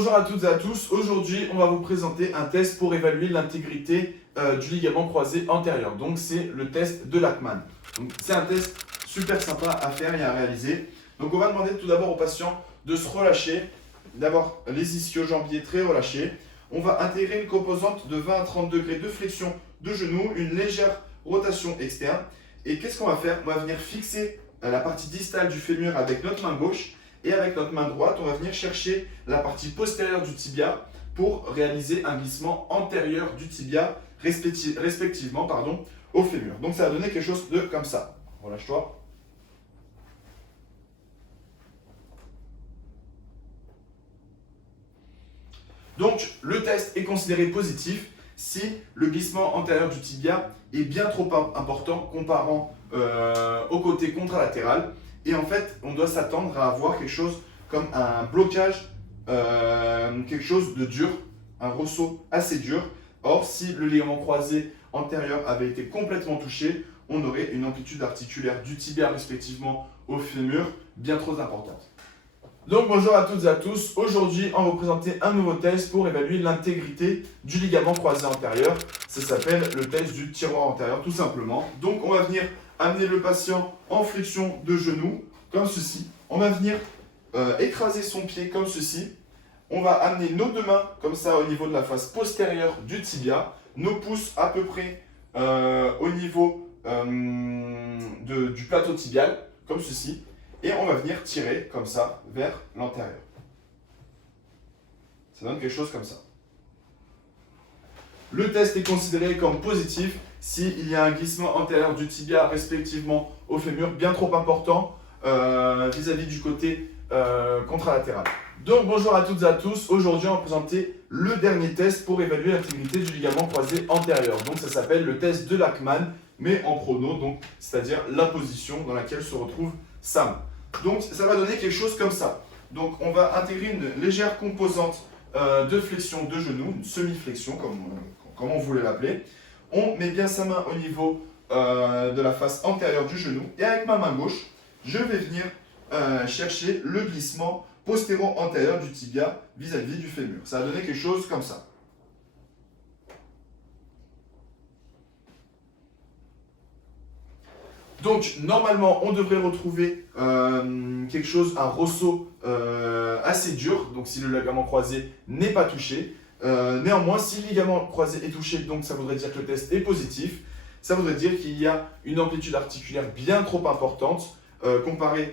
bonjour à toutes et à tous. Aujourd'hui, on va vous présenter un test pour évaluer l'intégrité du ligament croisé antérieur. Donc, c'est le test de Lachman. C'est un test super sympa à faire et à réaliser. Donc, on va demander tout d'abord au patient de se relâcher, d'avoir les ischio-jambiers très relâchés. On va intégrer une composante de 20 à 30 degrés de flexion de genou, une légère rotation externe. Et qu'est-ce qu'on va faire? On va venir fixer la partie distale du fémur avec notre main gauche. Et avec notre main droite, on va venir chercher la partie postérieure du tibia pour réaliser un glissement antérieur du tibia respectivement au fémur. Donc ça va donner quelque chose de comme ça. Relâche-toi. Donc le test est considéré positif si le glissement antérieur du tibia est bien trop important comparant au côté contralatéral. Et en fait, on doit s'attendre à avoir quelque chose comme un blocage, quelque chose de dur, un ressaut assez dur. Or, si le ligament croisé antérieur avait été complètement touché, on aurait une amplitude articulaire du tibia respectivement au fémur bien trop importante. Donc bonjour à toutes et à tous. Aujourd'hui, on va vous présenter un nouveau test pour évaluer l'intégrité du ligament croisé antérieur. Ça s'appelle le test du tiroir antérieur tout simplement. Donc on va venir amener le patient en flexion de genou, comme ceci. On va venir écraser son pied comme ceci. On va amener nos deux mains comme ça au niveau de la face postérieure du tibia. Nos pouces à peu près au niveau du plateau tibial, comme ceci. Et on va venir tirer comme ça vers l'antérieur. Ça donne quelque chose comme ça. Le test est considéré comme positif s'il y a un glissement antérieur du tibia respectivement au fémur bien trop important vis-à-vis du côté contralatéral. Donc bonjour à toutes et à tous. Aujourd'hui on va présenter le dernier test pour évaluer l'intégrité du ligament croisé antérieur. Donc ça s'appelle le test de Lachman, mais en prono, donc c'est-à-dire la position dans laquelle se retrouve sa main. Donc ça va donner quelque chose comme ça. Donc on va intégrer une légère composante de flexion de genou, une semi-flexion comme on voulait l'appeler. On met bien sa main au niveau de la face antérieure du genou et avec ma main gauche, je vais venir chercher le glissement postéro-antérieur du tibia vis-à-vis du fémur. Ça va donner quelque chose comme ça. Donc normalement on devrait retrouver quelque chose, un ressaut assez dur, donc si le ligament croisé n'est pas touché. Néanmoins, si le ligament croisé est touché, donc ça voudrait dire que le test est positif. Ça voudrait dire qu'il y a une amplitude articulaire bien trop importante comparant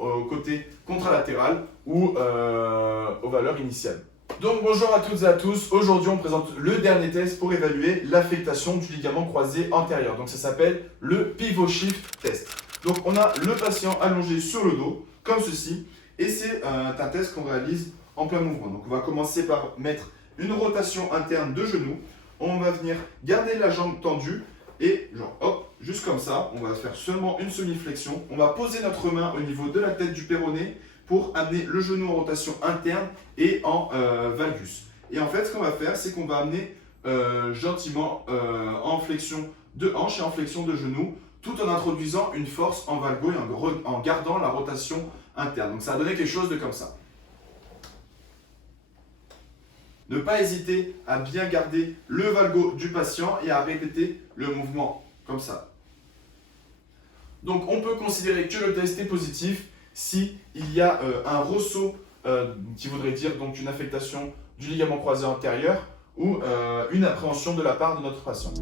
au côté contralatéral ou aux valeurs initiales. Donc bonjour à toutes et à tous. Aujourd'hui on présente le dernier test pour évaluer l'affectation du ligament croisé antérieur. Donc ça s'appelle le pivot shift test. Donc on a le patient allongé sur le dos comme ceci et c'est un test qu'on réalise en plein mouvement. Donc on va commencer par mettre une rotation interne de genou. On va venir garder la jambe tendue et genre hop, juste comme ça, on va faire seulement une semi-flexion. On va poser notre main au niveau de la tête du péroné pour amener le genou en rotation interne et en valgus. Et en fait, ce qu'on va faire, c'est qu'on va amener gentiment en flexion de hanche et en flexion de genou, tout en introduisant une force en valgo et en gardant la rotation interne. Donc ça va donner quelque chose de comme ça. Ne pas hésiter à bien garder le valgo du patient et à répéter le mouvement comme ça. Donc on peut considérer que le test est positif si il y a un ressaut qui voudrait dire donc une affectation du ligament croisé antérieur ou une appréhension de la part de notre patient.